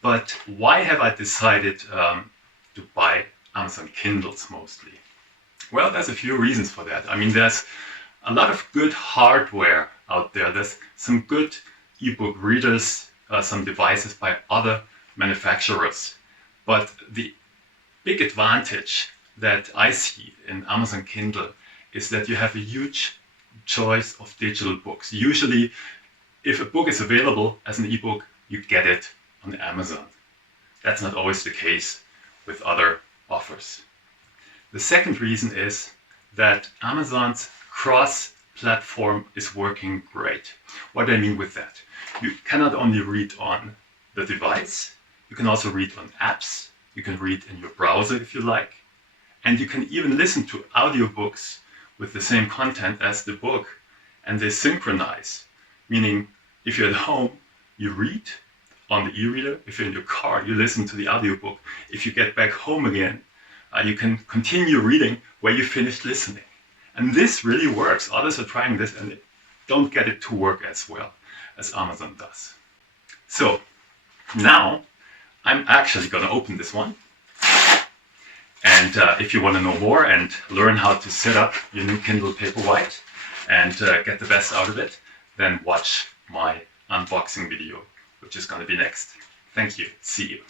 But why have I decided to buy Amazon Kindles mostly? Well, there's a few reasons for that. I mean, there's a lot of good hardware out there. There's some good ebook readers, some devices by other manufacturers. But the big advantage that I see in Amazon Kindle is that you have a huge choice of digital books. Usually, if a book is available as an ebook, you get it on Amazon. That's not always the case with other offers. The second reason is that Amazon's cross-platform is working great. What do I mean with that? You cannot only read on the device, you can also read on apps, you can read in your browser if you like, and you can even listen to audiobooks with the same content as the book, and they synchronize, meaning if you're at home, you read on the e-reader. If you're in your car, you listen to the audiobook. If you get back home again, you can continue reading where you finished listening. And this really works. Others are trying this and they don't get it to work as well as Amazon does. So now I'm actually going to open this one. And if you want to know more and learn how to set up your new Kindle Paperwhite and get the best out of it, then watch my unboxing video, which is going to be next. Thank you. See you.